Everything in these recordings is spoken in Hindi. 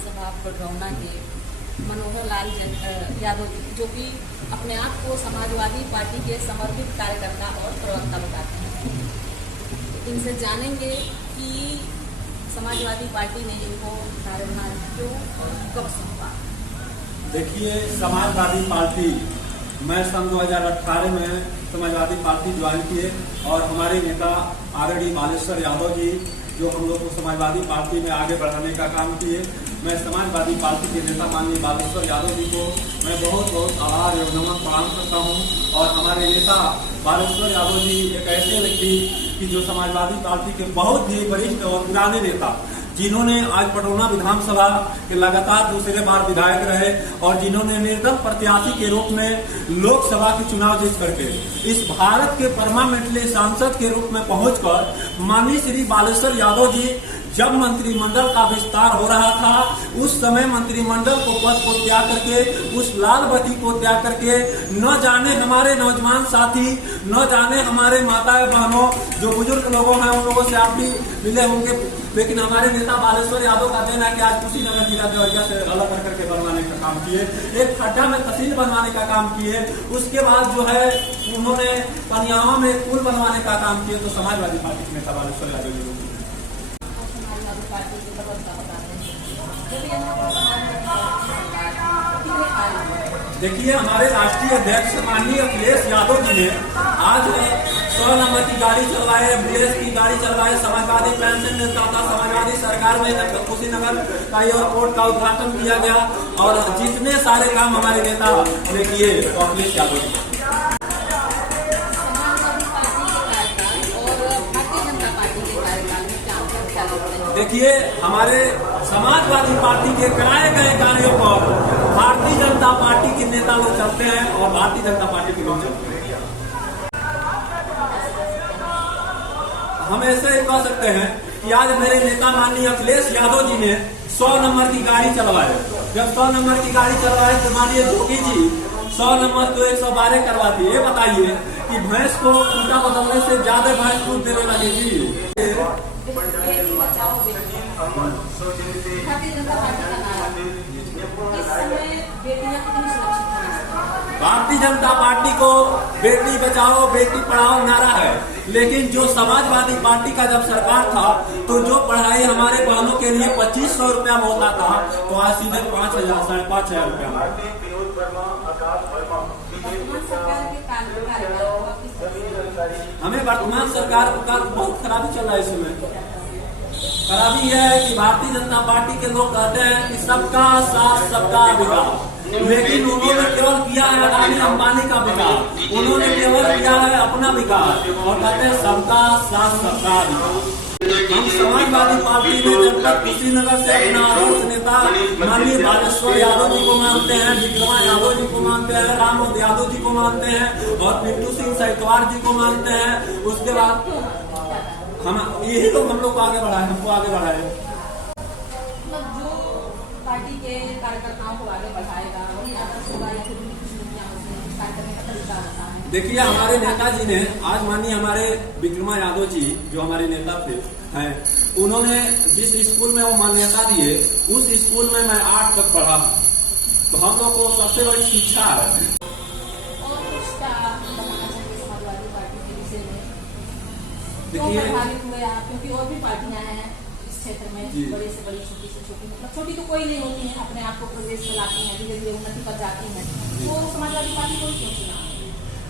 विधानसभा पडरौना के मनोहर लाल यादव जी, जो कि अपने आप को समाजवादी पार्टी के समर्पित कार्यकर्ता और प्रवक्ता बताते हैं। इनसे जानेंगे कि समाजवादी पार्टी ने इनको कार्यभार क्यों और कब सौंपा। देखिए, समाजवादी पार्टी मैं सन 2018 में समाजवादी पार्टी ज्वाइन किए और हमारे नेता आरडी बालेश्वर यादव जी जो हम लोग को समाजवादी पार्टी में आगे बढ़ाने का काम किए। मैं समाजवादी पार्टी के नेता माननीय बालेश्वर यादव जी को मैं बहुत बहुत आभार एवं नमन प्रणाम करता हूं। और हमारे नेता बालेश्वर यादव जी एक ऐसे व्यक्ति कि जो समाजवादी पार्टी के बहुत ही वरिष्ठ और पुराने नेता, जिन्होंने आज पडरौना विधानसभा के लगातार दूसरे बार विधायक रहे और जिन्होंने निर्दल प्रत्याशी के रूप में लोकसभा के चुनाव जीत करके इस भारत के परमानेंटली सांसद के रूप में पहुंचकर माननीय श्री बालेश्वर यादव जी जब मंत्रिमंडल का विस्तार हो रहा था उस समय मंत्रिमंडल को पद को त्याग करके, उस लाल बत्ती को त्याग करके, न जाने हमारे नौजवान साथी, न जाने हमारे माताएं बहनों जो बुजुर्ग लोगों हैं उन लोगों से आप भी मिले होंगे, लेकिन हमारे नेता बालेश्वर यादव का कहना है कि आज कुशीनगर जिला देवरिया से अलग करके बनवाने का काम किए, एक खड्डा में तहसील बनवाने का काम किए, उसके बाद जो है उन्होंने पनियावा में पुल बनवाने का काम किए। तो समाजवादी पार्टी के नेता बालेश्वर यादव जी देखिए, हमारे राष्ट्रीय अध्यक्ष माननीय अखिलेश यादव जी ने आज 100 नंबर की गाड़ी चलवाए, एम्बुलेंस की गाड़ी चलवाए, समाजवादी पेंशन मिलता था, समाजवादी सरकार में कुशीनगर का एयरपोर्ट का उद्घाटन किया गया और जितने सारे काम हमारे नेता ने किए तो अखिलेश यादव जी। देखिए, हमारे समाजवादी पार्टी के कराए गए कार्यों पर भारतीय जनता पार्टी के नेता लोग चलते हैं और भारतीय जनता पार्टी के लोग चलते हैं। हम ऐसे ही कह सकते हैं कि आज मेरे नेता माननीय अखिलेश यादव जी ने 100 नंबर की गाड़ी चलवाए। जब 100 नंबर की गाड़ी चलवाए तो माननीय जोगी जी 100 नंबर तो 112 करवा दिए। ये बताइए कि भैंस को खूंटा बदलने से ज्यादा भैंस दूध देने लगेगी। भारतीय जनता पार्टी को बेटी बचाओ बेटी पढ़ाओ नारा है, लेकिन जो समाजवादी पार्टी का जब सरकार था तो जो पढ़ाई हमारे बहनों के लिए 2500 रुपया में होता था तो आज सीधे 5000 5,500 रुपया। हमें वर्तमान सरकार का बहुत खराबी चल रहा है। इसमें खराबी यह है कि भारतीय जनता पार्टी के लोग कहते हैं कि सबका साथ सबका विकास, लेकिन उन्होंने केवल किया है अडानी अंबानी का विकास, उन्होंने केवल किया है अपना विकास और कहते हैं सबका साथ सबका विकास। हम समाजवादी पार्टी में जब तक कुशीनगर से अपना आदर्श नेता माननीय बालेश्वर यादव जी को मानते हैं, विक्रमा यादव जी को मानते हैं, रामोद यादव जी को मानते हैं और पिंटू सिंह सैतवार जी को मानते हैं। उसके बाद हम यही लोग हम लोग को आगे बढ़ाए, हमको आगे बढ़ाए। जो पार्टी के कार्यकर्ताओं को आगे बढ़ाएगा वही देखिए, हमारे नेताजी ने आज माननीय हमारे विक्रमा यादव जी जो हमारे नेता थे हैं, उन्होंने जिस स्कूल में वो मान्यता दिए उस स्कूल में मैं 8 तक पढ़ा, तो हम लोग को सबसे बड़ी शिक्षा है। देखिए, क्योंकि और भी पार्टियां हैं इस क्षेत्र में, बड़े से बड़ी छोटी से छोटी, मतलब छोटी तो कोई नहीं होती है, अपने आप को प्रदेश में लाती हैं, धीरे धीरे उन्नति पर जाती हैं, तो समाजवादी पार्टी को क्यों चुना?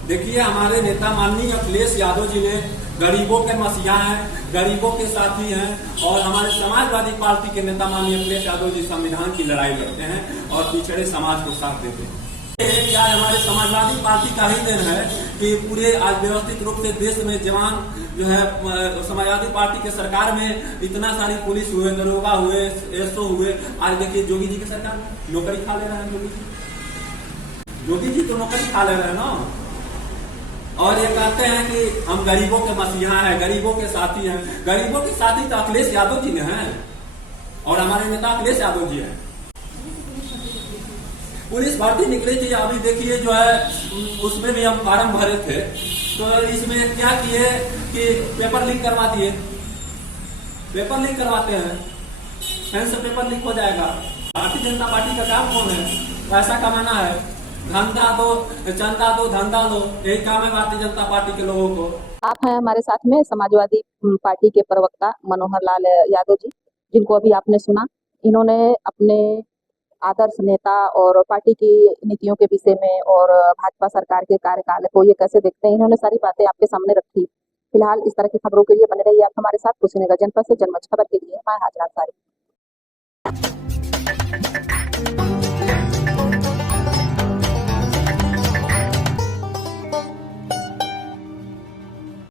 देखिए, हमारे नेता माननीय अखिलेश यादव जी ने गरीबों के मसीहा हैं, गरीबों के साथी हैं और हमारे समाजवादी पार्टी के नेता माननीय अखिलेश यादव जी संविधान की लड़ाई लड़ते हैं और पिछड़े समाज को साथ देते हैं। क्या हमारे समाजवादी पार्टी का ही दिन है कि पूरे आज व्यवस्थित रूप से देश में जवान जो है समाजवादी पार्टी के सरकार में इतना सारी पुलिस हुए, दरोगा हुए, एसओ हुए। आज देखिए जोगी जी की सरकार में नौकरी खा ले रहे हैं, जोगी जी तो नौकरी खा ले रहे हैं ना, और ये कहते हैं कि हम गरीबों के मसीहा हैं, गरीबों के साथी हैं। गरीबों के साथी तो अखिलेश यादव जी हैं और हमारे नेता अखिलेश यादव जी हैं। पुलिस भर्ती निकली थी, अभी देखिए जो है उसमें भी हम फॉर्म भरे थे, तो इसमें क्या किए कि पेपर लीक करवा दिए। पेपर लीक करवाते हैं, पेन से पेपर लीक हो जाएगा भारतीय जनता पार्टी का काम कौन है? पैसा कमाना है, धंधा दो, चंदा दो, धंधा दो, यही काम है भारतीय जनता पार्टी के लोगों को। आप हैं हमारे साथ में समाजवादी पार्टी के प्रवक्ता मनोहर लाल यादव जी, जिनको अभी आपने सुना। इन्होंने अपने आदर्श नेता और पार्टी की नीतियों के विषय में और भाजपा सरकार के कार्यकाल को ये कैसे देखते हैं, इन्होंने सारी बातें आपके सामने रखी। फिलहाल इस तरह की खबरों के लिए बने रहिए आप हमारे साथ। कुशीनगर जनपद से जनमंच खबर के लिए मैं हाजरा अंसारी।